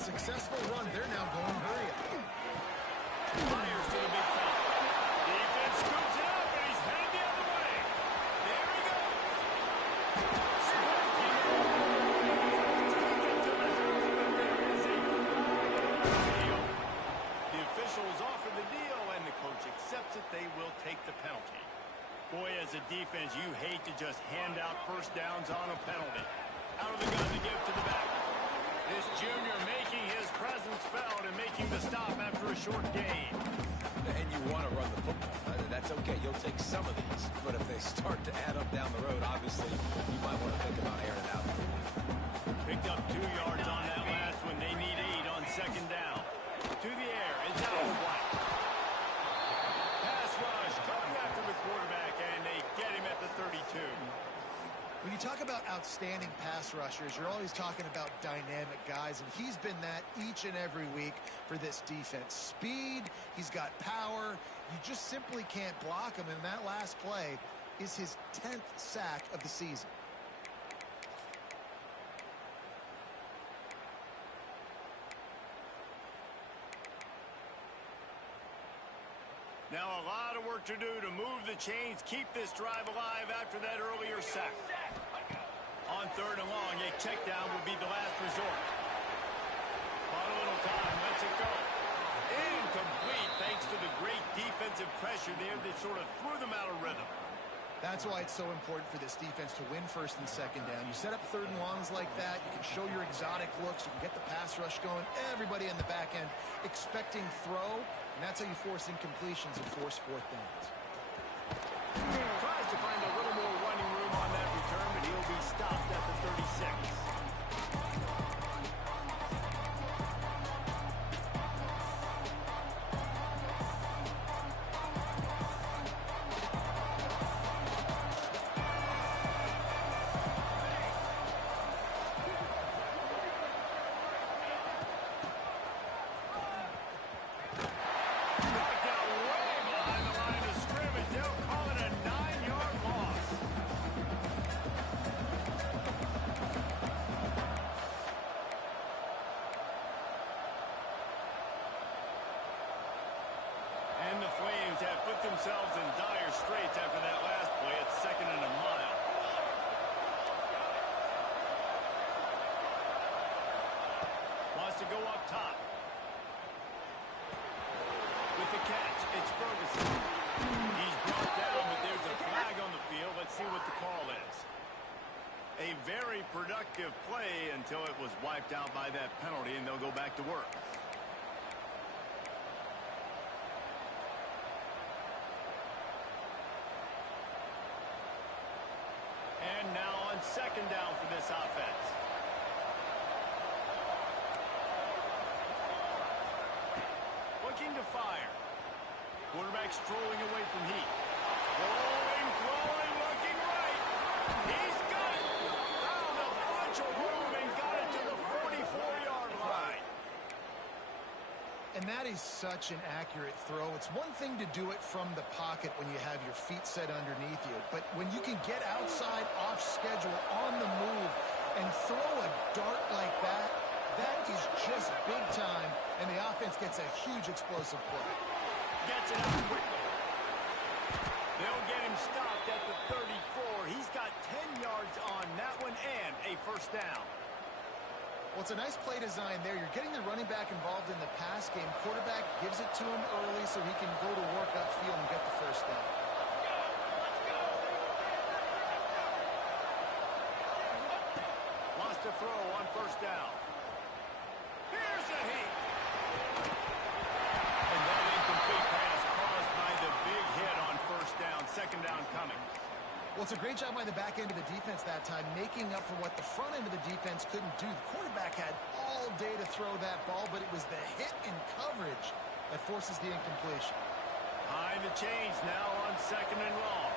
successful run. They're now going hurry up. Fires to the big foul. Defense scoops it up, and he's headed the other way. There he goes. The officials offer the deal, and the coach accepts it. They will take the penalty. Boy, as a defense, you hate to just hand out first downs on a penalty. Out of the gun to give to the back. This junior making his presence felt and making the stop after a short gain. And you want to run the football. That's okay. You'll take some of these. But if they start to add up down the road, obviously, you might want to think about airing it out. Picked up 2 yards on that last one. They need 8 on second down. To the air. It's out of black. Pass rush going after the quarterback, and they get him at the 32. When you talk about outstanding pass rushers, you're always talking about dynamic guys, and he's been that each and every week for this defense. Speed, he's got power. You just simply can't block him, and that last play is his 10th sack of the season. Now a lot of work to do to move the chains, keep this drive alive after that earlier sack. On 3rd and long, a check down will be the last resort. On a little time, lets it go. Incomplete thanks to the great defensive pressure there that sort of threw them out of rhythm. That's why it's so important for this defense to win 1st and 2nd down. You set up 3rd and longs like that, you can show your exotic looks, you can get the pass rush going, everybody in the back end expecting throw, and that's how you force incompletions and force 4th downs. Tries to find a little more running room on that return, but he'll be stopped at the 36. put themselves in dire straits after that last play. It's 2nd and a mile. Wants to go up top. With the catch, it's Ferguson. He's brought down, but there's a flag on the field. Let's see what the call is. A very productive play until it was wiped out by that penalty, and they'll go back to work. And now on 2nd down for this offense. Looking to fire. Quarterback strolling away from heat. Throwing, looking right. He's got it. Found a bunch of room and got it to the 44-yard line. And that is such an accurate throw. It's one thing to do it from the pocket when you have your feet set underneath you, but when you can get outside, off schedule, on the move, and throw a dart like that, that is just big time, and the offense gets a huge explosive play. Gets it out quickly. They'll get him stopped at the 34. He's got 10 yards on that one and a 1st down. Well, it's a nice play design there. You're getting the running back involved in the pass game. Quarterback gives it to him early so he can go to work upfield and get the 1st down. Wants to throw on 1st down. Here's a heat. And that incomplete pass caused by the big hit on 1st down. 2nd down coming. Well, it's a great job by the back end of the defense that time, making up for what the front end of the defense couldn't do. The quarterback had all day to throw that ball, but it was the hit in coverage that forces the incompletion. Behind the chains now on 2nd and long.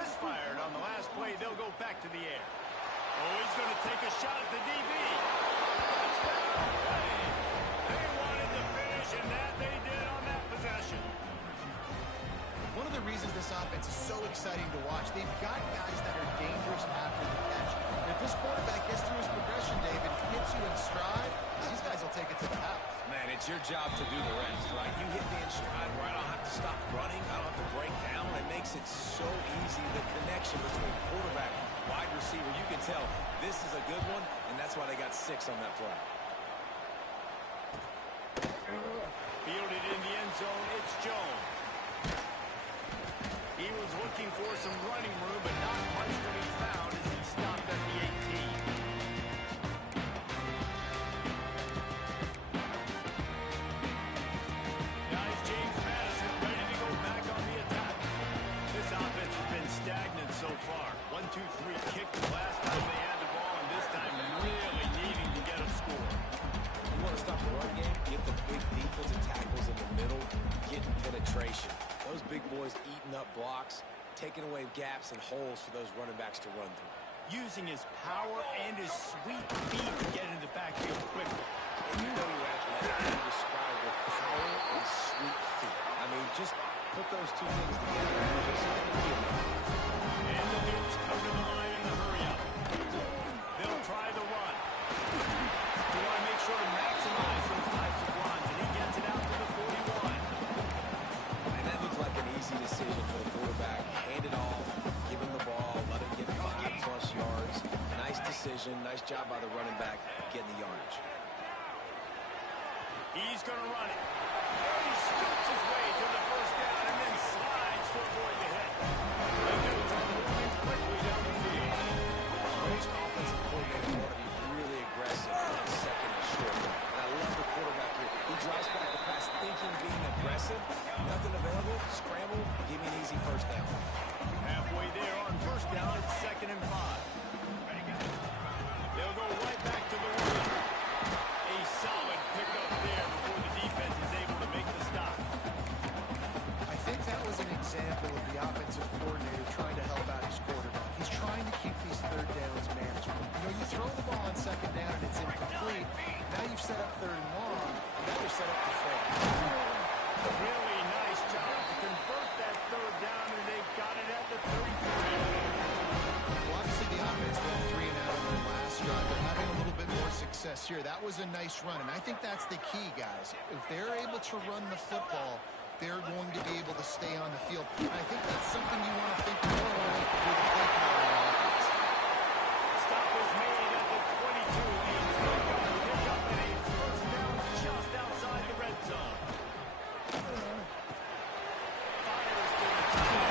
Misfired on the last play. They'll go back to the air. Oh, he's going to take a shot at the DB. Touchdown play. They wanted to finish, and that they did on that possession. One of the reasons this offense is so exciting to watch, they've got guys that are dangerous after the catch. If this quarterback gets through his progression, David, hits you in stride, these guys will take it to the house. Man, it's your job to do the rest, right? You hit me in stride where I don't have to stop running. I don't have to break down. It makes it so easy. The connection between quarterback, wide receiver, you can tell this is a good one, and that's why they got 6 on that play. Fielded in the end zone, it's Jones. He was looking for some running room, but not much to be found as he stopped at the 18. Now it's James Madison ready to go back on the attack. This offense has been stagnant so far. 1-2-3 kick the last time they had the ball, and this time really needing to get a score. You want to stop the run game? Get the big defensive tackles in the middle, getting penetration. Those big boys eating up blocks, taking away gaps and holes for those running backs to run through. Using his power and his sweet feet to get into the backfield quickly. And you know you're athletic when you describe with power and sweet feet. I mean, just put those two things together and just feel it. And the Dukes come to the line in the hurry-up. They'll try the run. They want to make sure to maximize those types of runs, and he gets it out to the 41. And that looks like an easy decision for the quarterback. Hand it off, give him the ball, let him get 5+ yards. Nice decision, nice job by the running back getting the yardage. He's going to run it. He scoots his way to the 1st down and then slides to avoid the hit. The Dukes are moving quickly down the field. Most offensive coordinators want to be really aggressive on 2nd and short. And I love the quarterback here. He drives back the pass thinking being aggressive. Nothing available. Scramble. Give me an easy 1st down. Halfway there on 1st down, it's 2nd and 5. They'll go right back to the run. A solid pickup there before the defense is able to make the stop. process here. That was a nice run, and I think that's the key, guys. If they're able to run the football, they're going to be able to stay on the field. And I think that's something you want to think more about for the play calling offense. Stop was made at the 22. The pick up a first down just outside the red zone. Fires to the top.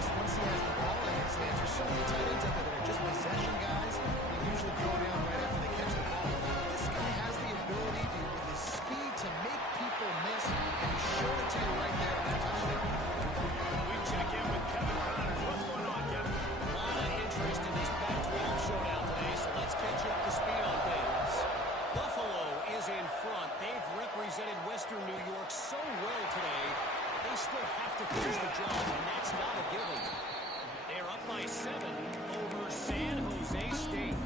Once he has the ball in his hands, there's so many tight ends out there that are just possession guys. They usually go down right after they catch the ball. This guy has the ability to, with his speed, to make people miss, and he showed it to you right there on that touchdown. We check in with Kevin Connors. What's going on, Kevin? A lot of interest in this Pac-12 showdown today, so let's catch you up to speed on things. Buffalo is in front. They've represented Western New York so well today. They still have to finish the job, and that's not a given. They're up by 7 over San Jose State.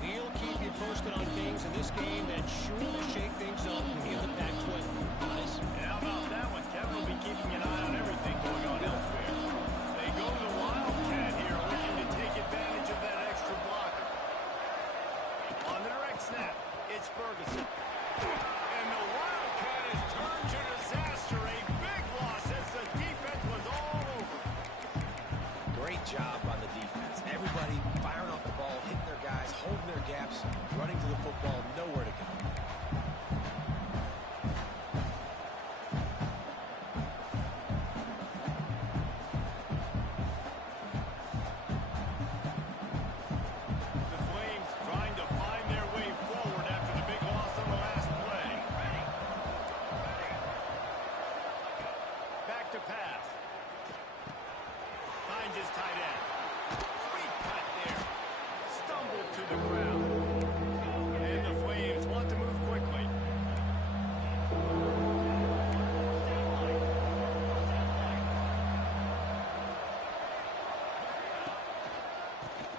We'll keep you posted on things in this game that sure will shake things up in the Pac-12. Guys. And how about that one? Kevin will be keeping an eye on everything going on elsewhere. They go to the Wildcat here, looking to take advantage of that extra blocker. On the direct snap, it's Ferguson. And the Wildcat is turned to disaster. A big loss as the defense was all over. Great job by the defense. Everybody firing off the ball, hitting their guys, holding their gaps, running to the football, nowhere to go. The Flames trying to find their way forward after the big loss on the last play. Back to pass. Finds his tight end. Sweet cut there. Stumbled to the ground. And the Flames want to move quickly.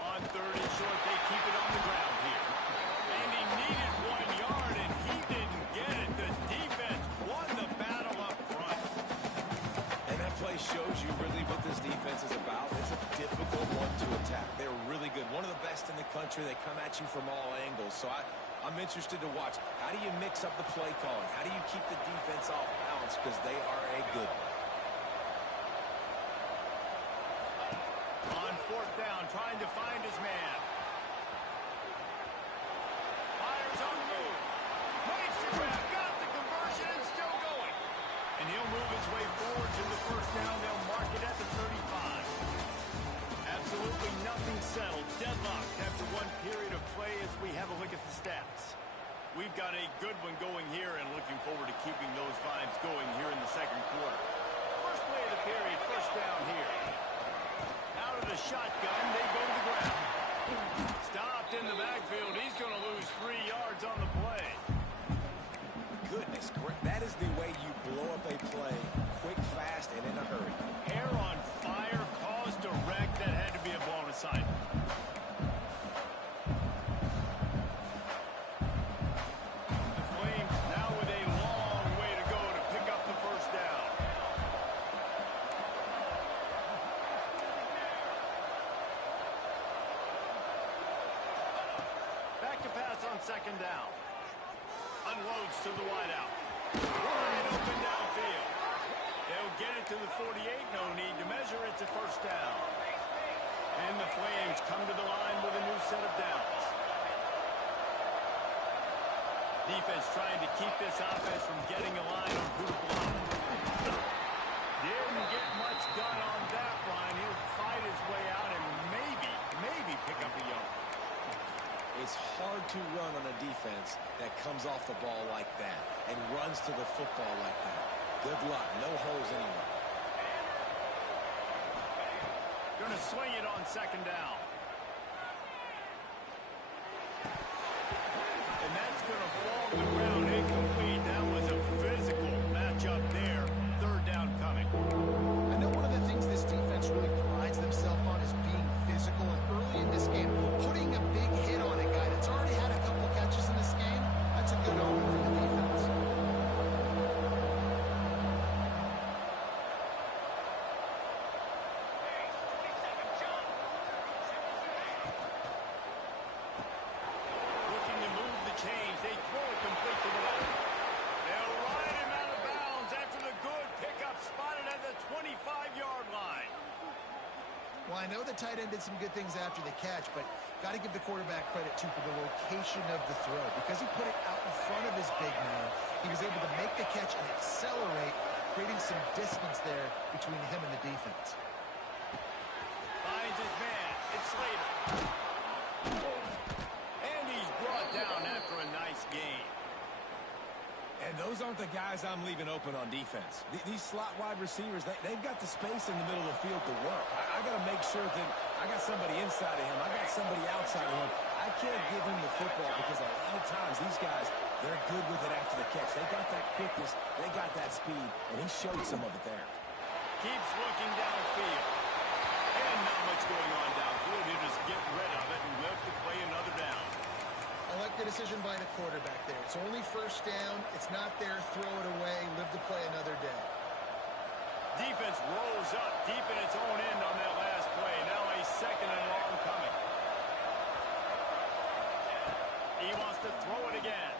On 3rd and short, they keep it on the ground here. And he needed 1 yard, and he didn't get it. The defense won the battle up front. And that play shows you really what this defense is about. It's a difficult one to attack. They're really good. One of the best in the country. They come at you from all angles. So I'm interested to watch. How do you mix up the play calling? How do you keep the defense off balance? Because they are a good one. On 4th down, trying to find his man. Fires on the move. Makes the grab, got the conversion, and still going. And he'll move his way forward to the 1st down. They'll mark it at the 35. Absolutely nothing settled. Deadlocked after one period of play as we have a look at the stats. We've got a good one going here and looking forward to keeping those vibes going here in the 2nd quarter. First play of the period, 1st down here. Out of the shotgun, they go to the ground. Stopped in the backfield. He's going to lose 3 yards on the play. Goodness, that is the way you blow up a play quick, fast, and in a hurry. Hair on fire, caused a wreck. That had to be a blown assignment. The Flames now with a long way to go to pick up the 1st down. Back to pass on 2nd down. Unloads to the wideout. Wide open downfield. They'll get it to the 48. No need to measure. It's a 1st down. And the Flames come to the line with a new set of downs. Defense trying to keep this offense from getting a line on who to block. Didn't get much done on that line. He'll fight his way out and maybe pick up a yard. It's hard to run on a defense that comes off the ball like that and runs to the football like that. Good luck. No holes anywhere. Going to swing it on 2nd down. And that's going to fall to the ground incomplete. That was a physical matchup there. 3rd down coming. I know one of the things this defense really prides themselves on is being physical. And early in this game, putting a big hit on a guy that's already had a couple catches in this game, that's a good omen for the defense. the tight end did some good things after the catch, but got to give the quarterback credit, too, for the location of the throw. Because he put it out in front of his big man, he was able to make the catch and accelerate, creating some distance there between him and the defense. Finds his man. It's Slater. And he's brought down after a nice gain. And those aren't the guys I'm leaving open on defense. These slot wide receivers, they've got the space in the middle of the field to work. I got to make sure that I got somebody inside of him. I got somebody outside of him. I can't give him the football because a lot of times these guys, they're good with it after the catch. They got that quickness. They got that speed, and he showed some of it there. Keeps looking downfield. And not much going on downfield. He'll just get rid of it and live to play another down. I like the decision by the quarterback there. It's only first down. It's not there. Throw it away. Live to play another day. Defense rolls up deep in its own end on that last play. Now a second and long coming. He wants to throw it again.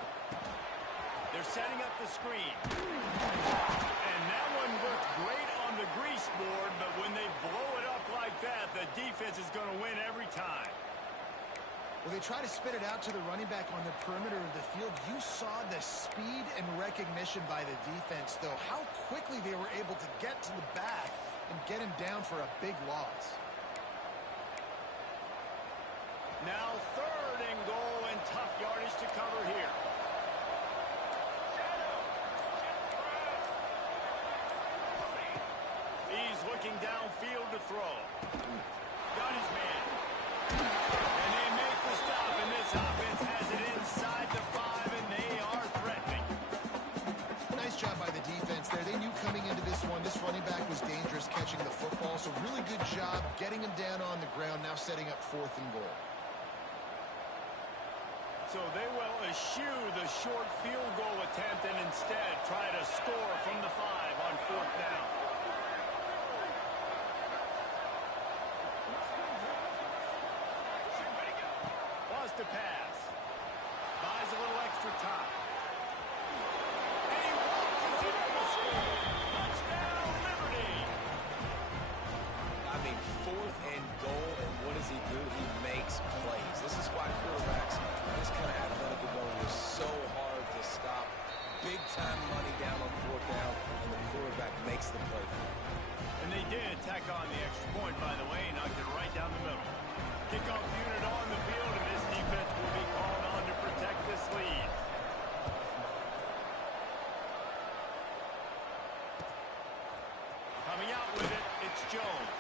They're setting up the screen. And that one looked great on the grease board, but when they blow it up like that, the defense is going to win every time. Well, they try to spit it out to the running back on the perimeter of the field. You saw the speed and recognition by the defense, though. How quickly they were able to get to the back and get him down for a big loss. Now third and goal and tough yardage to cover here. He's looking downfield to throw. Got his man. And they make the stop, and this offense has it inside the 5, and they are threatening. Nice job by the defense there. They knew coming into this one, this running back was dangerous catching the football, so really good job getting him down on the ground, now setting up 4th and goal. So they will eschew the short field goal attempt and instead try to score from the 5 on 4th down. Wants to pass. Buys a little extra time. And he launches it for the score. Touchdown, Liberty. I mean, 4th and goal, and what does he do? He makes plays. This is why quarterbacks, this kind of athletic ability is so hard to stop. Big-time money down on 4th down, and the quarterback makes the play for him. And they did tack on the extra point, by the way, knocked it right down the middle. Kickoff unit on the field, and this defense will be called on to protect this lead. Coming out with it, it's Jones.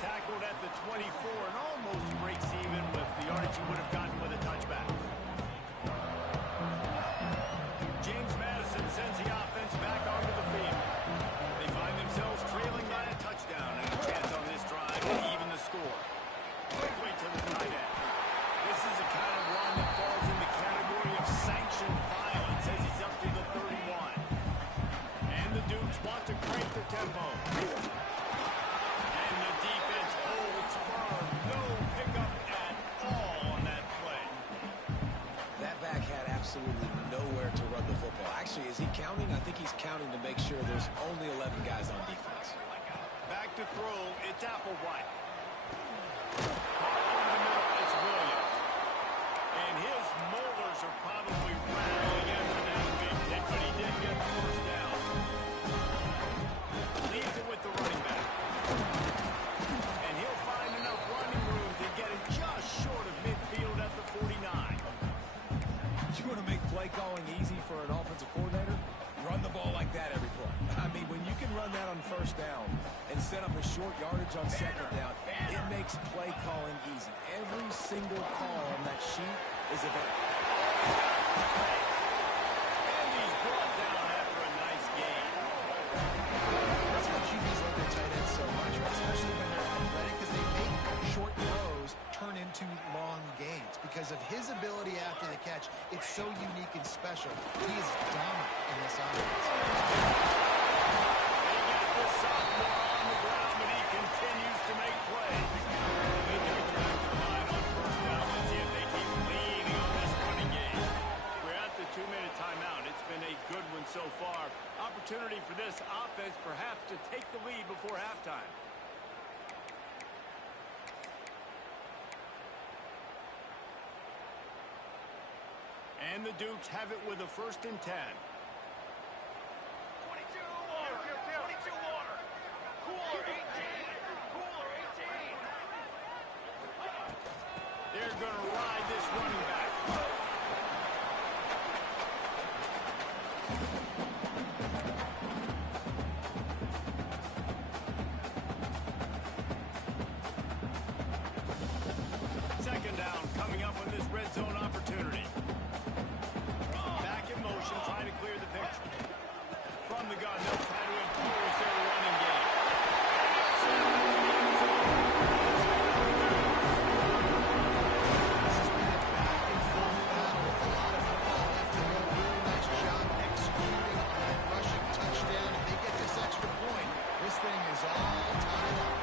Tackled at the 24 and almost breaks even with the yardage he would have gotten with a touchback. James Madison sends the offense back onto the field. They find themselves trailing by a touchdown and a chance on this drive to even the score. Quickly to the tight end. This is the kind of run that falls in the category of sanctioned violence as he's up to the 31. And the Dukes want to crank the tempo. And the defense holds firm. No pickup at all on that play. That back had absolutely nowhere to run the football. Actually, is he counting? I think he's counting to make sure there's only 11 guys on defense. Back to throw, it's Applewhite. Caught in the middle, it's Williams. And his molars are probably rattling after that big hit, but he did get the first down. Leaves it with the running back. And he'll find enough running room to get him just short of midfield at the 49. You want to make play calling easy for an offensive coordinator? Run the ball like that every play. I mean, when you can run that on 1st down and set up a short yardage on 2nd down, it makes play calling easy. Every single call on that sheet is available. And he's brought down after a nice game. That's what QBs love their tight ends so much, right? Especially when they're athletic, because they make short throws turn into long gains. Because of his ability after the catch, it's so unique and special. He is dominant in this offense. They got this sophomore on the ground, but he continues to make plays. They do drive the line on 1st down. Let's see if they keep leaning on this running game. We're at the 2-minute timeout. It's been a good one so far. Opportunity for this offense perhaps to take the lead before halftime. And the Dukes have it with a 1st and 10. 22 water. 22 water. Cooler 18. Cooler 18. They're going to ride this running back. Second down coming up on this red zone opportunity. Back in motion, trying to clear the picture. From the gun, they'll try to impose their running game. This has been a back and forth battle with a lot of football left to go. Really nice job executing on that rushing touchdown. If they get this extra point, this thing is all tied up.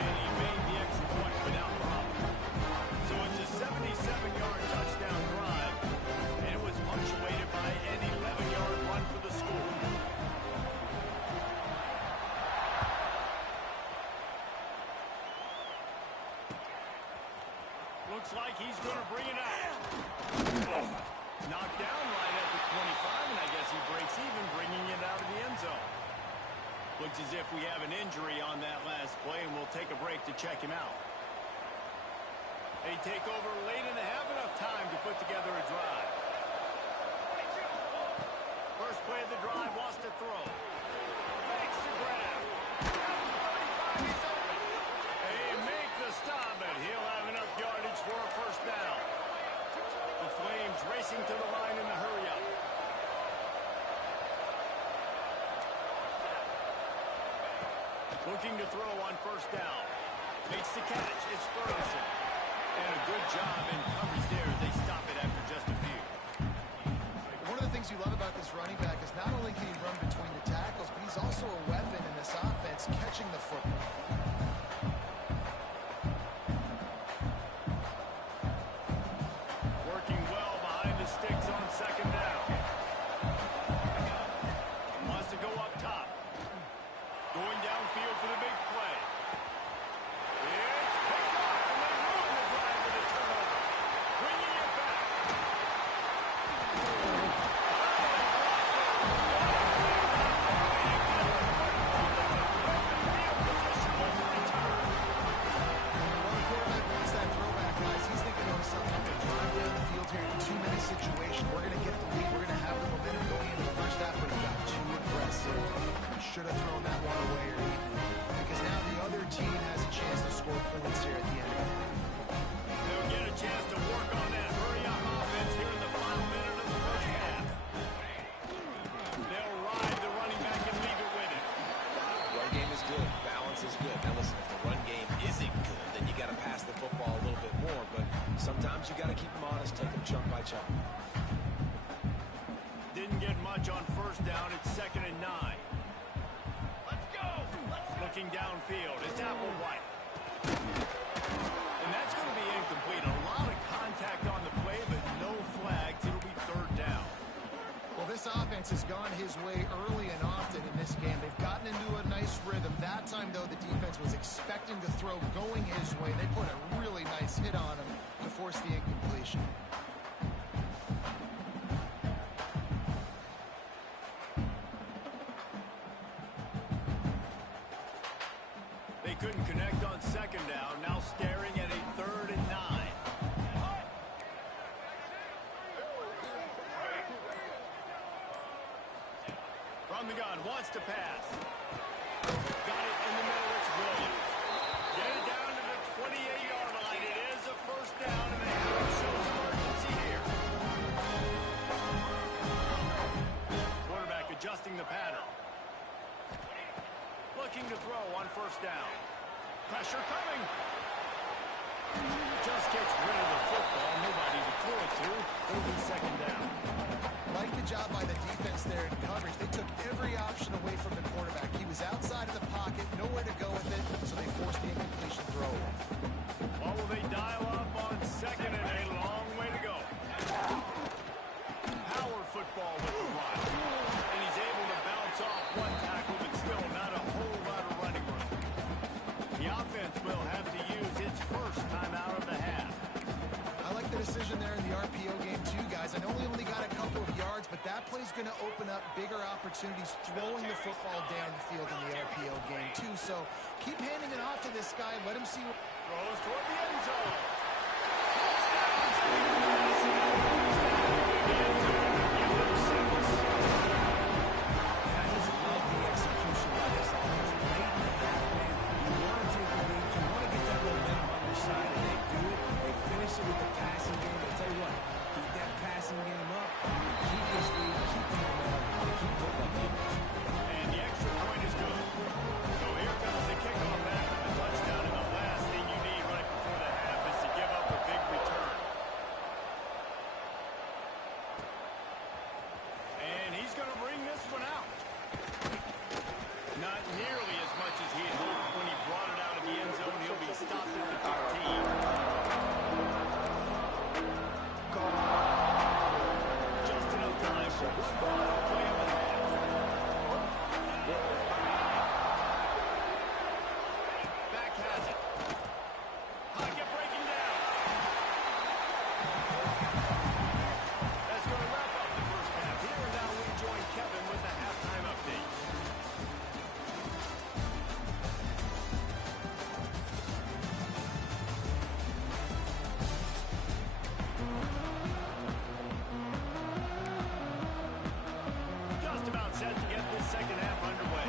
And he made the extra point without problem. So it's a 77-yard touchdown drive, and it was punctuated by an 11-yard run for the score. Looks like he's going to bring it out. Knocked down right at the 25, and I guess he breaks even, bringing it out of the end zone. Looks as if we have an injury on that last play, and we'll take a break to check him out. They take over late and have enough time to put together a drive. First play of the drive, wants to throw. Makes the grab. At the 35, he's open. They make the stop, and he'll have enough yardage for a 1st down. The Flames racing to the line in the hurry-up. Looking to throw on 1st down. Makes the catch. It's Ferguson. And a good job in coverage there. They stop it after just a few. One of the things you love about this running back is not only can he run between the tackles, but he's also a weapon in this offense, catching the football. Working well behind the sticks on 2nd down. Wants to go up top. Going downfield for the big play. It's picked off, and they ruin the drive with a turnover. Bringing it back. Field position with the return. Well, the quarterback wants that throwback, guys. He's thinking of something. I'm going to drive down the field here in a 2-minute situation. We're going to get the lead. We're going to have the momentum going into the 1st half, but he got too aggressive. Should have thrown that one away or eaten it. Because now the other team has a chance to score points here at the end of the half. They'll get a chance to work on that hurry-up offense here in the final minute of the 1st half. They'll ride the running back and leave it with him. Run game is good. Balance is good. Now listen, if the run game isn't good, then you got to pass the football a little bit more. But sometimes you got to keep them honest, take them chunk by chunk. Didn't get much on 1st down. It's 2nd and 9. Let's go. Looking downfield. It's Applewhite. And that's going to be incomplete. A lot of contact on the play, but no flags. It'll be 3rd down. Well, this offense has gone his way early and often in this game. They've gotten into a nice rhythm. That time, though, the defense was expecting to throw going his way. They put a really nice hit on him to force the incompletion. They couldn't connect on 2nd down. Now staring at a 3rd and 9. From the gun, wants to pass. Got it in the middle, it's Williams. Get it down to the 28-yard line. It is a 1st down, and they have to show some urgency here. Quarterback adjusting the pattern. Looking to throw on 1st down. Pressure coming. Just gets rid of the football. Nobody to throw it to. It'll be 2nd down. Like the job by the defense there in coverage. They took every option away from the quarterback. He was outside of the pocket, nowhere to go with it, so they forced the incompletion throw. What will they dial up on 2nd and a long way to go? Power football with the run. And he's able to bounce off one tackle, but still not a whole lot of running room. The offense will have to use its 1st time out of the half. I like the decision there in the RPO game too, guys. I know we only but that play's going to open up bigger opportunities throwing the football down the field in the RPO game, too. So keep handing it off to this guy. Let him see. Throws toward the end zone. I just love the execution by this offense. Late in the half, man, you want to take the lead, you want to get that momentum on your side, and they do it. They finish it with the passing game. I tell you what, keep that passing game up, keep this lead, keep the momentum, and keep putting up numbers. And the extra point is good. So here comes the kickoff after the touchdown, and the last thing you need right before the half is to give up a big return. And he's going to bring this one out. Not nearly as much as he had hoped when he brought it out of the end zone. He'll be stopped at the 15. Just enough time for one final play of the half. Back has it. Pocket breaking down. That's going to wrap up the first half. Here and now we join Kevin with the halftime update. Just about set to get this second half underway.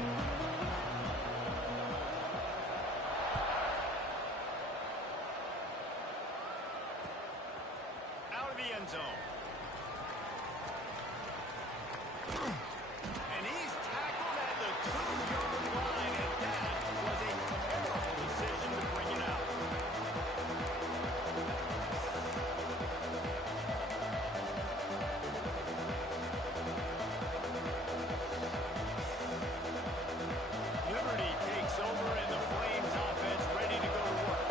Out of the end zone. And he's tackled at the 2-yard line, and that was a terrible decision to bring it out. Liberty takes over, and the Flames offense ready to go to work.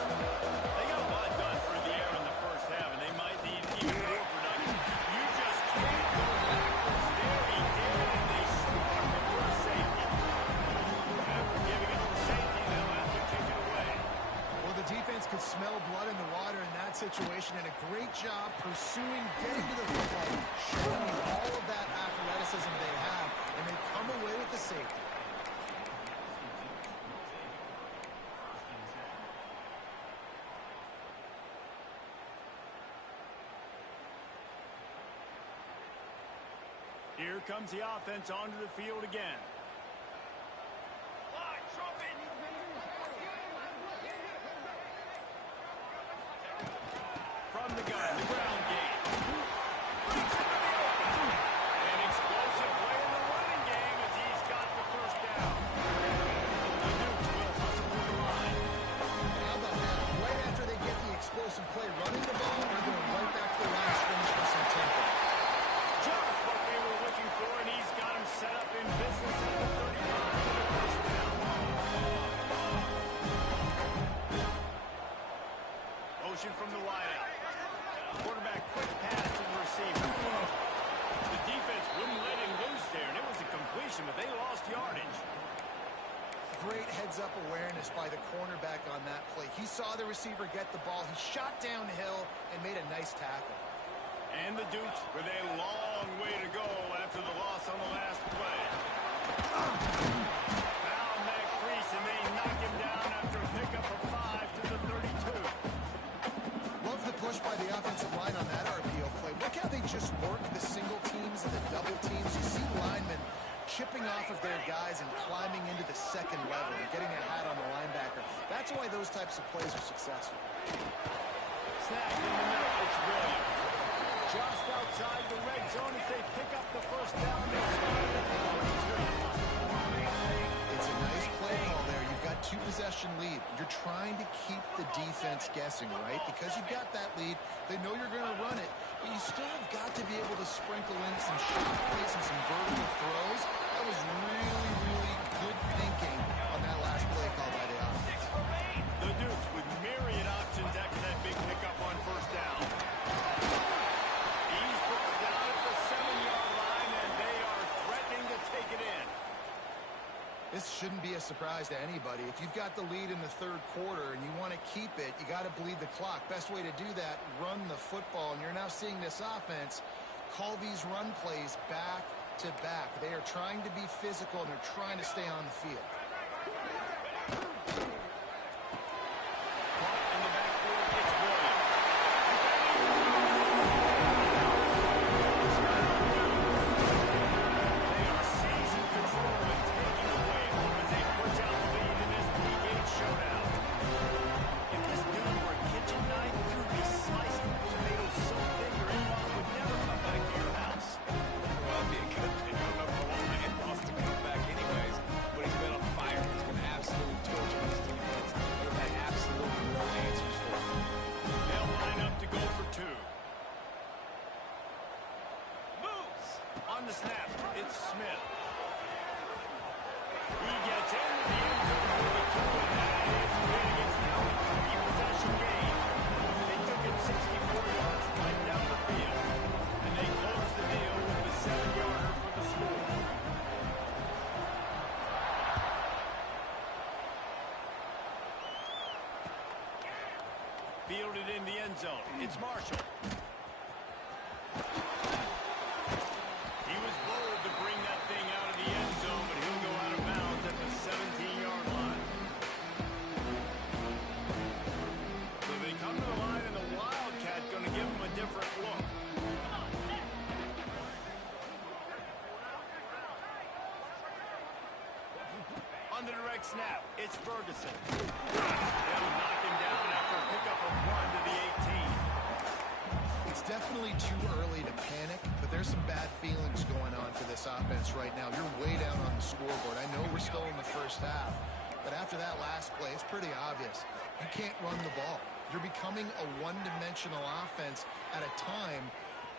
They got a lot done through the air in the first half, and they might need even more production. You just can't go backwards there. He did, and they scored for a safety. After giving it to safety, they'll have to kick it away. Well, the defense could smell blood in the water in that situation, and a great job pursuing, getting to the football, showing you all of that athleticism they have, and they come away with the safety. Here comes the offense onto the field again. Line, trumpet. From the gun, the ground game. Breaks into the open. An explosive play in the running game as he's got the first down. The Dukes will hustle to the line. How about that? Right after they get the explosive play running the ball, they're going right back to the line of scrimmage for some tempo. Just what they were looking for, and he's got him set up in business at the 35 for the first down. Motion from the wideout. Quarterback quick pass to the receiver. The defense wouldn't let him loose there, and it was a completion, but they lost yardage. Great heads-up awareness by the cornerback on that play. He saw the receiver get the ball. He shot downhill and made a nice tackle. And the Dukes with a long way to go after the loss on the last play. Found that crease, and they knock him down after a pickup of 5 to the 32. Love the push by the offensive line on that RPO play. Look how they just work the single teams and the double teams. You see linemen chipping off of their guys and climbing into the second level and getting a hat on the linebacker. That's why those types of plays are successful. Snap in the middle. It's Williams. Just outside the red zone as they pick up the first down. They spot it at the 42. It's a nice play call there. You've got two-possession lead. You're trying to keep the defense guessing, right? Because you've got that lead, they know you're going to run it, but you still have got to be able to sprinkle in some shot plays and some vertical throws. That was really, really good thinking on that last play call by the offense. The Dukes with myriad options after that big pickup on first down. He's brought down at the 7-yard line, and they are threatening to take it in. This shouldn't be a surprise to anybody. If you've got the lead in the third quarter and you want to keep it, you got to bleed the clock. Best way to do that, run the football. And you're now seeing this offense call these run plays back to back. They are trying to be physical, and they're trying to stay on the field. Caught in the backfield, it's Williams. They are seizing control and taking away home as they push out the lead in this P-Gate showdown. If this dude were a kitchen knife, you would be slicing tomatoes so thin your in-laws would never come back to your house. Well, it'd be a good thing. I don't know if I want my in-laws to come back anyways, but he's been on fire. He's been absolutely torturing this defense. They've had absolutely no answers for him. They'll line up to go for two. Moves. On the snap, it's Smith. He gets into the end zone for the two, and that is big. It's now a three-possession game. They took it 64 yards right down the field, and they closed the deal with the 7-yarder for the score. Fielded in the end zone. It's Marshall. He was bold to bring that thing out of the end zone, but he'll go out of bounds at the 17-yard line. So they come to the line, and the Wildcat going to give him a different look. On the direct snap, it's Ferguson. They'll knock him down after a pickup of 1 to the 18. It's definitely too early to panic, but there's some bad feelings going on for this offense right now. You're way down on the scoreboard. I know we're still in the first half, but after that last play, it's pretty obvious. You can't run the ball. You're becoming a one-dimensional offense at a time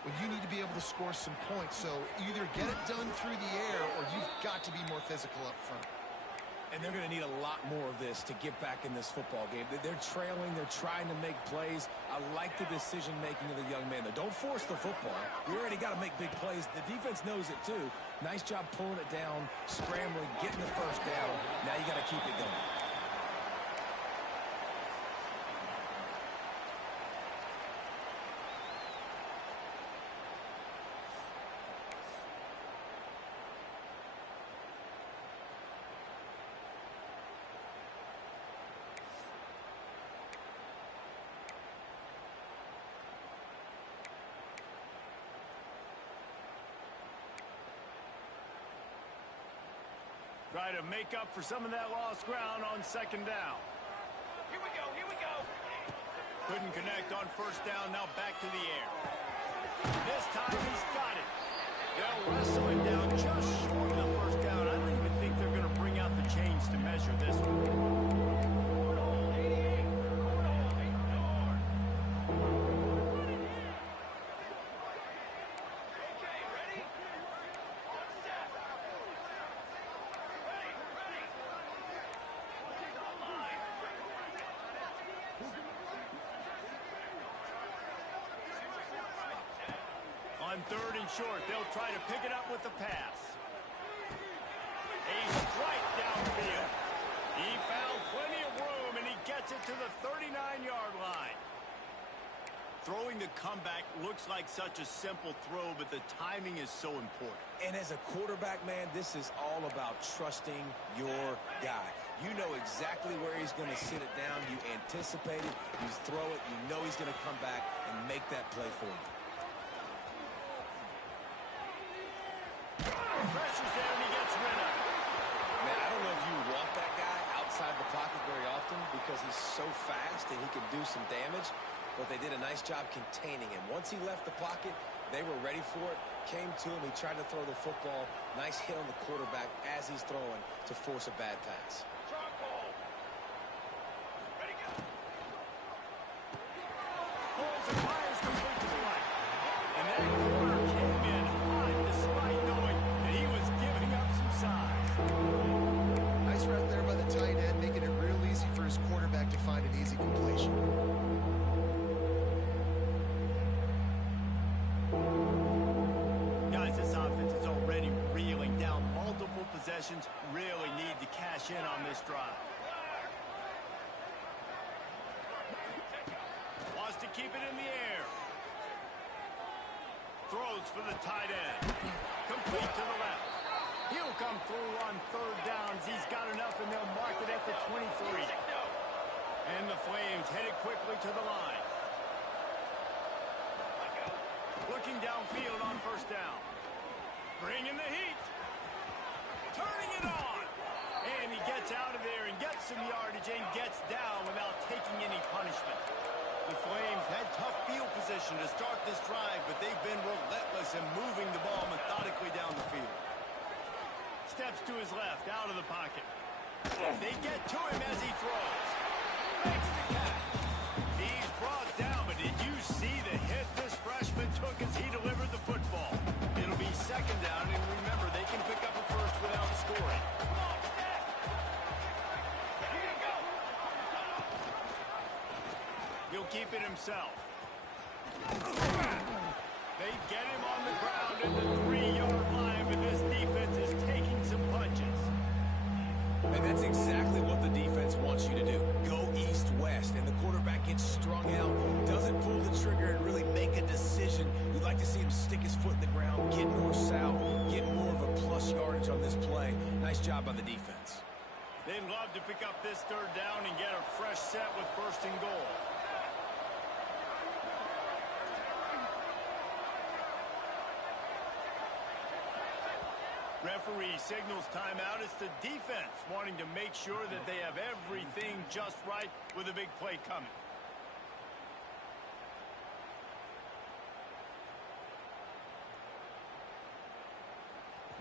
when you need to be able to score some points. So either get it done through the air, or you've got to be more physical up front. And they're going to need a lot more of this to get back in this football game. They're trailing. They're trying to make plays. I like the decision-making of the young man, though. Don't force the football. We already got to make big plays. The defense knows it, too. Nice job pulling it down, scrambling, getting the first down. Now you got to keep it going. Try to make up for some of that lost ground on second down. Here we go. Here we go. Couldn't connect on first down. Now back to the air. This time he's got it. They'll wrestle him down just short of the first down. I don't even think they're going to bring out the chains to measure this one. On third and short, they'll try to pick it up with the pass. A strike downfield. He found plenty of room, and he gets it to the 39-yard line. Throwing the comeback looks like such a simple throw, but the timing is so important. And as a quarterback, man, this is all about trusting your guy. You know exactly where he's going to sit it down. You anticipate it. You throw it. You know he's going to come back and make that play for you. Pressure's there, and he gets rid of it. Man, I don't know if you want that guy outside the pocket very often because he's so fast and he can do some damage, but they did a nice job containing him. Once he left the pocket, they were ready for it, came to him, he tried to throw the football. Nice hit on the quarterback as he's throwing to force a bad pass. Strong ball. Ready, go. Pulls and fires complete to the right. And that corner came in hot despite knowing that he was giving up some size. Nice route there by the tight end, making it real easy for his quarterback to find an easy completion. Guys, this offense is already reeling down multiple possessions. Really need to cash in on this drive. Wants to keep it in the air. throws for the tight end. Complete to the left. He'll come through on third downs. He's got enough, and they'll mark it at the 23. And the Flames headed quickly to the line. Looking downfield on first down. Bringing the heat. Turning it on. And he gets out of there and gets some yardage and gets down without taking any punishment. The Flames had tough field position to start this drive, but they've been relentless in moving the ball methodically down the field. Steps to his left, out of the pocket. They get to him as he throws. Makes the catch. He's brought down, but did you see the hit this freshman took as he delivered the football? It'll be second down, and remember, they can pick up a first without scoring. He'll keep it himself. They get him on the ground at the 3-yard line, but this defense is taking some punches. And that's exactly what the defense wants you to do. Go east-west, and the quarterback gets strung out, doesn't pull the trigger and really make a decision. You'd like to see him stick his foot in the ground, get north-south, get more of a plus yardage on this play. Nice job by the defense. They'd love to pick up this third down and get a fresh set with first and goal. Referee signals timeout. It's the defense wanting to make sure that they have everything just right with a big play coming.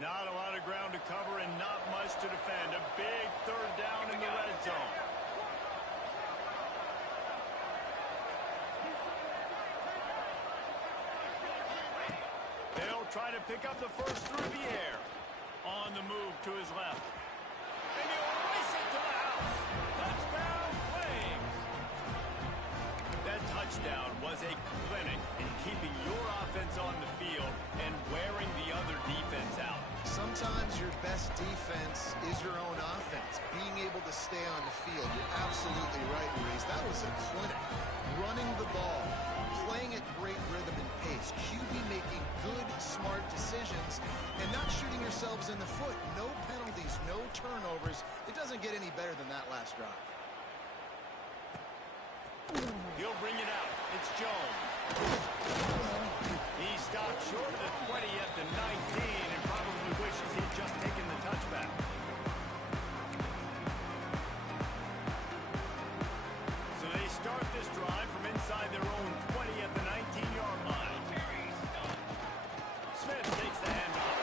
Not a lot of ground to cover and not much to defend. A big third down in the red zone. They'll try to pick up the first through the air. On the move to his left. And he'll race it to the house. Touchdown, Flames. That touchdown was a clinic in keeping your offense on the field and wearing the other defense out. Sometimes your best defense is your own offense. Being able to stay on the field. You're absolutely right, Maurice. That was a clinic. Running the ball. Playing at great rhythm and pace. QB making good, smart decisions and not shooting yourselves in the foot. No penalties, no turnovers. It doesn't get any better than that last drive. He'll bring it out. It's Jones. He stopped short of the 20 at the 19 and probably wishes he'd just taken the touchback. So they start this drive from inside their own 20 at the 19-yard line. Smith takes the handoff.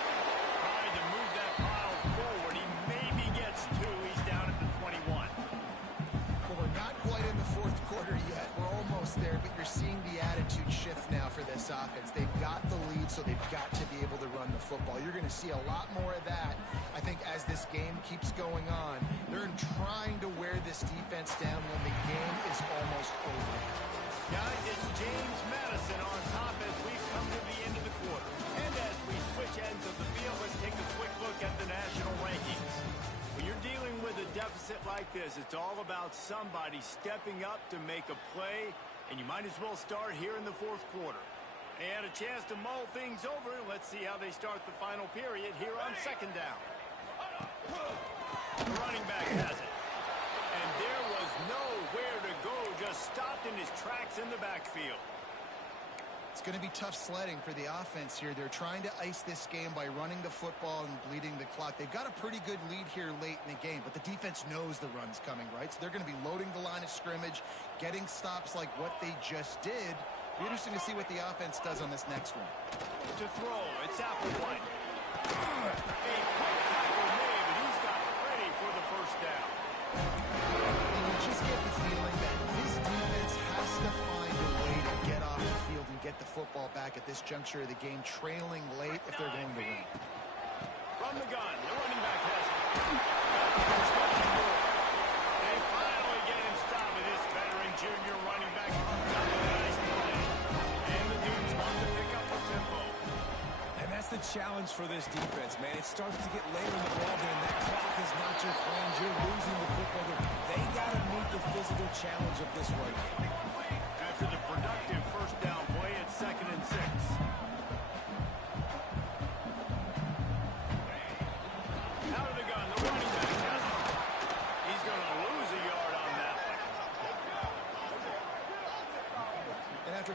Trying to move that pile forward. He maybe gets two. He's down at the 21. Well, we're not quite in the fourth quarter yet. We're almost there, but you're seeing the attitude shift now for this offense. They've got the lead, so they've got to be able to run the football. You're going to see a lot more of that, I think, as this game keeps going on. They're trying to wear this defense down when the game is almost over. Guys, it's James Madison on top as we've come to the end of the quarter. And as we switch ends of the field, let's take a quick look at the national rankings. When you're dealing with a deficit like this, it's all about somebody stepping up to make a play, and you might as well start here in the fourth quarter. They had a chance to mull things over. Let's see how they start the final period here on second down. The running back has it. And there was nowhere to go, just stopped in his tracks in the backfield. It's going to be tough sledding for the offense here. They're trying to ice this game by running the football and bleeding the clock. They've got a pretty good lead here late in the game, but the defense knows the run's coming, right? So they're going to be loading the line of scrimmage, getting stops like what they just did. It'll be interesting to see what the offense does on this next one. To throw, it's Applewhite. A quick tackle made, but he's got ready for the first down. And you just get the feeling that this defense has to find a way to get off the field and get the football back at this juncture of the game, trailing late if they're going to win. From the gun, the running back has it. They finally get him stopped, and this veteran junior running back comes out with a nice play. And the dudes want to pick up the tempo. And that's the challenge for this defense, man. It starts to get later in the ball game. That clock is not your friend. You're losing the football game. They got to meet the physical challenge of this run game. After the productive first down play at 2nd and 6.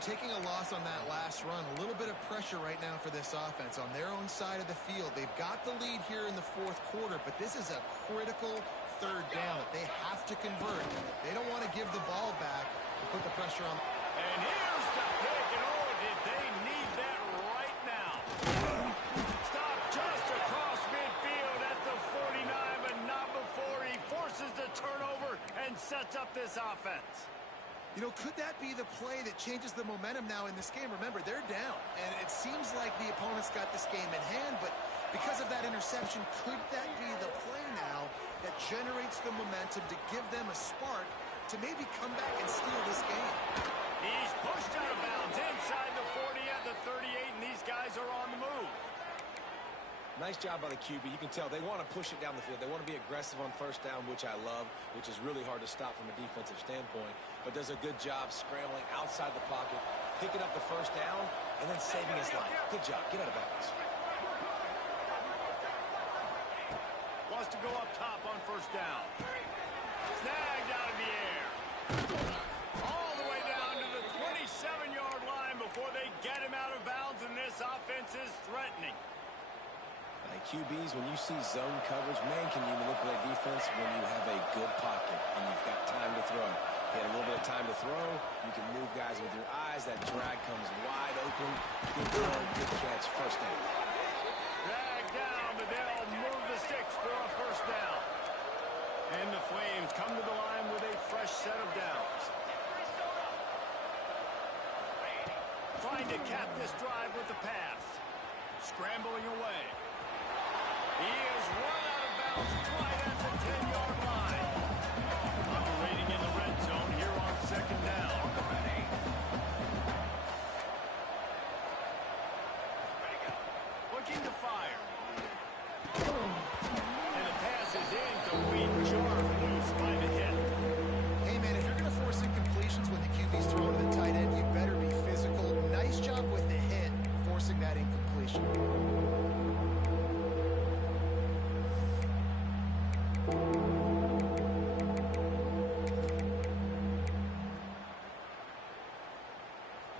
After taking a loss on that last run, a little bit of pressure right now for this offense on their own side of the field. They've got the lead here in the fourth quarter, but this is a critical third down that they have to convert. They don't want to give the ball back and put the pressure on. And here's the pick, and oh, did they need that right now. Stop just across midfield at the 49, but not before he forces the turnover and sets up this offense. You know, could that be the play that changes the momentum now in this game? Remember, they're down, and it seems like the opponent's got this game in hand, but because of that interception, could that be the play now that generates the momentum to give them a spark to maybe come back and steal this game? He's pushed out of bounds inside the 40 at the 38, and these guys are on the move. Nice job by the QB. You can tell they want to push it down the field. They want to be aggressive on first down, which I love, which is really hard to stop from a defensive standpoint, but does a good job scrambling outside the pocket, picking up the first down, and then saving his life. Good job. Get out of bounds. Wants to go up top on first down. Snagged out of the air. All the way down to the 27-yard line before they get him out of bounds, and this offense is threatening. QBs, when you see zone coverage, man, can you manipulate defense when you have a good pocket and you've got time to throw. You had a little bit of time to throw. You can move guys with your eyes. That drag comes wide open. Good throw, good catch, first down. Drag down, but they'll move the sticks for a first down. And the Flames come to the line with a fresh set of downs. Trying to cap this drive with the pass. Scrambling away. He is run out of bounds right at the 10-yard line. Operating in the red zone here on second down. Looking to fire. And the pass is incomplete. Sharp loose by the hit. Hey, man, if you're going to force incompletions when the QB's throwing to the tight end, you better be physical. Nice job with the hit, forcing that incompletion.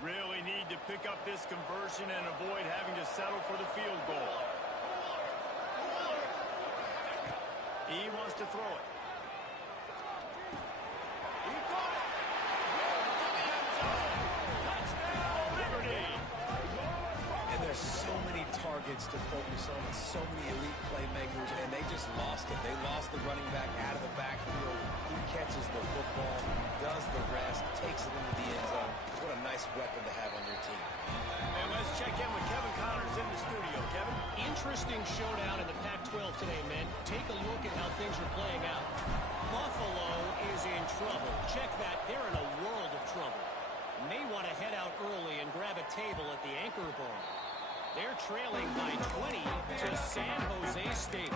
Really need to pick up this conversion and avoid having to settle for the field goal. He wants to throw it. He got it. To the end zone. Touchdown, Liberty. And there's so many targets to focus on, so many elite playmakers, and they just lost it. They lost the running back out of the backfield. He catches the football, does the rest, takes it into the end zone. What a nice weapon to have on your team. And let's check in with Kevin Connors in the studio. Kevin? Interesting showdown in the Pac-12 today, men. Take a look at how things are playing out. Buffalo is in trouble. Check that. They're in a world of trouble. May want to head out early and grab a table at the Anchor Bar. They're trailing by 20 to San Jose State.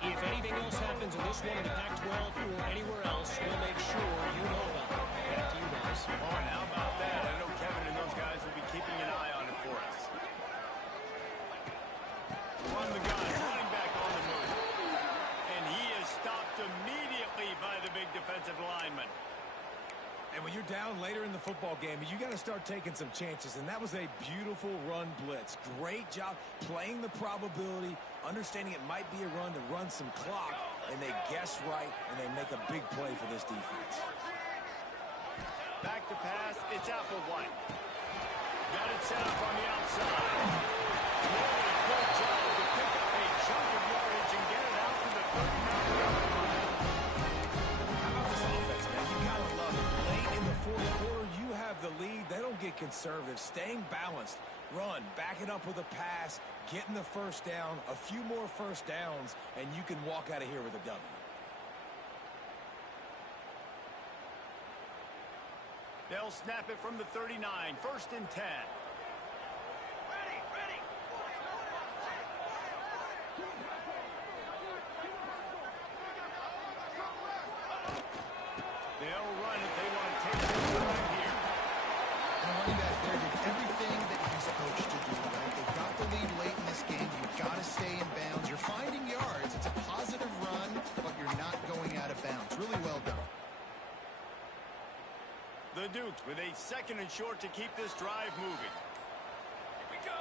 If anything else happens in this one in the Pac-12 or anywhere else, we'll make sure you know about it. Back to you guys. Oh, and how about that? I know Kevin and those guys will be keeping an eye on it for us. Run the gun, running back on the move. And he is stopped immediately by the big defensive lineman. And when you're down later in the football game, you got to start taking some chances. And that was a beautiful run blitz. Great job playing the probability, understanding it might be a run to run some clock, and they guess right, and they make a big play for this defense. Back to pass, it's Apple White. Got it set up on the outside. Really good job to pick up a chunk of yardage and get it out to the 39-yard line. How about this offense, man? You got to love it. Late in the fourth quarter, you have the lead. They don't get conservative. Staying balanced. Run, back it up with a pass, getting the first down, a few more first downs, and you can walk out of here with a W. They'll snap it from the 39, first and 10. Ready, ready. They'll run it. They want to take their time here. The running back there did everything that he's coached to do, right? They've got the lead late in this game. You've got to stay in bounds. You're finding yards. It's a positive run, but you're not going out of bounds. Really well done. The Dukes with with a 2nd and short to keep this drive moving. Here we go.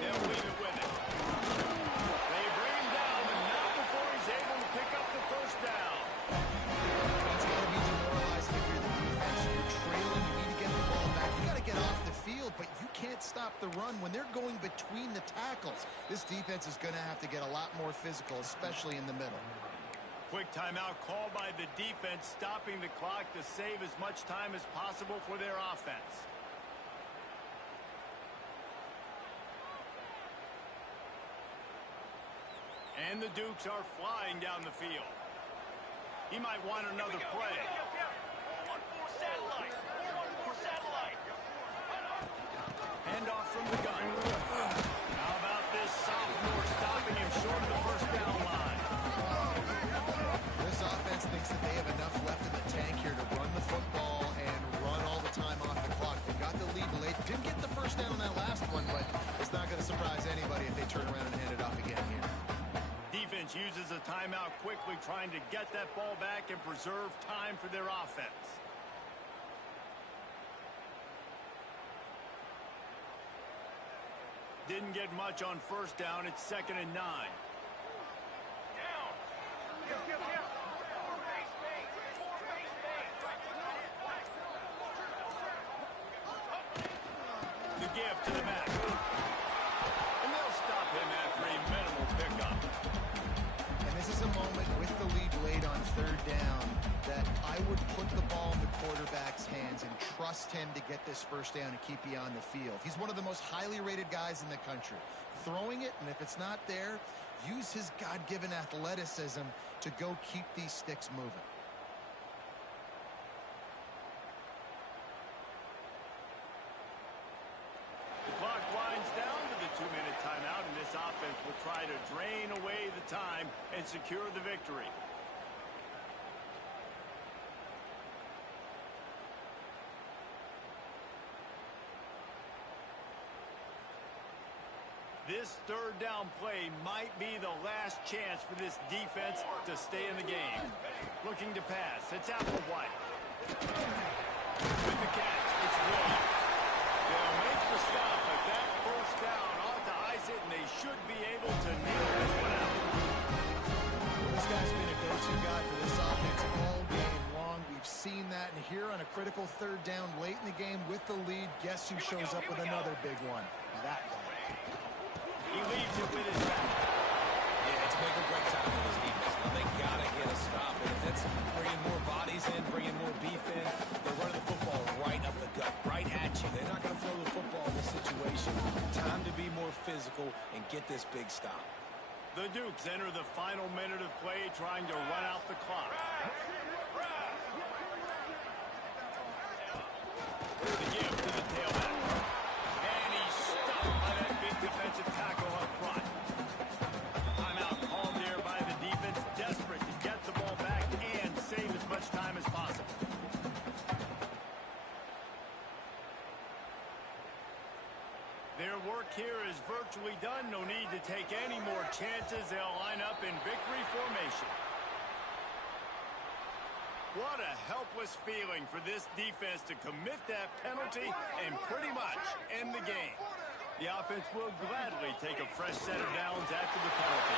They'll leave it with it. They bring him down, but not before he's able to pick up the first down. That's got to be demoralizing if you're the defense. You're trailing. You need to get the ball back. You got to get off the field, but you can't stop the run when they're going between the tackles. This defense is going to have to get a lot more physical, especially in the middle. Quick timeout called by the defense, stopping the clock to save as much time as possible for their offense. And the Dukes are flying down the field. He might want another play. 4-1-4 satellite. 4-1-4 satellite. Handoff from the gun. How about this sophomore stopping him short of the first down line? This offense thinks that they have enough left in the tank here to run the football and run all the time off the clock. They got the lead late. Didn't get the first down on that last one, but it's not going to surprise anybody if they turn around and hand it off again here. Defense uses a timeout quickly, trying to get that ball back and preserve time for their offense. Didn't get much on first down. It's 2nd and 9. Down. Down. 4 base base. 4 base base. The give to the back. And they'll stop him after a minimal pickup. And this is a moment with the lead late on 3rd down that I would put the ball in the quarterback's hands and trust him to get this first down and keep you on the field. He's one of the most highly rated guys in the country. Throwing it, and if it's not there, use his God-given athleticism to go keep these sticks moving. The clock winds down to the 2-minute timeout, and this offense will try to drain away the time and secure the victory. This 3rd down play might be the last chance for this defense to stay in the game. Looking to pass. It's Applewhite. With the catch, it's Williams. They'll make the stop, but that first down ought to ice it, and they should be able to kneel this one out. This guy's been a go-to guy for this offense all game long. We've seen that, and here on a critical 3rd down late in the game with the lead, guess who shows up with another big one? That guy. He leaves it with his back. Yeah, it's make or break time for this defense. Now they gotta get a stop, and if that's bringing more bodies in, bringing more beef in, they're running the football right up the gut, right at you. They're not gonna throw the football in this situation. Time to be more physical and get this big stop. The Dukes enter the final minute of play, trying to run out the clock. The give to the tailback. And he's stuffed by that big defensive tackle up front. Timeout called there by the defense, desperate to get the ball back and save as much time as possible. Their work here is virtually done. No need to take any more chances. They'll line up in victory formation. What a helpless feeling for this defense to commit that penalty and pretty much end the game. The offense will gladly take a fresh set of downs after the penalty.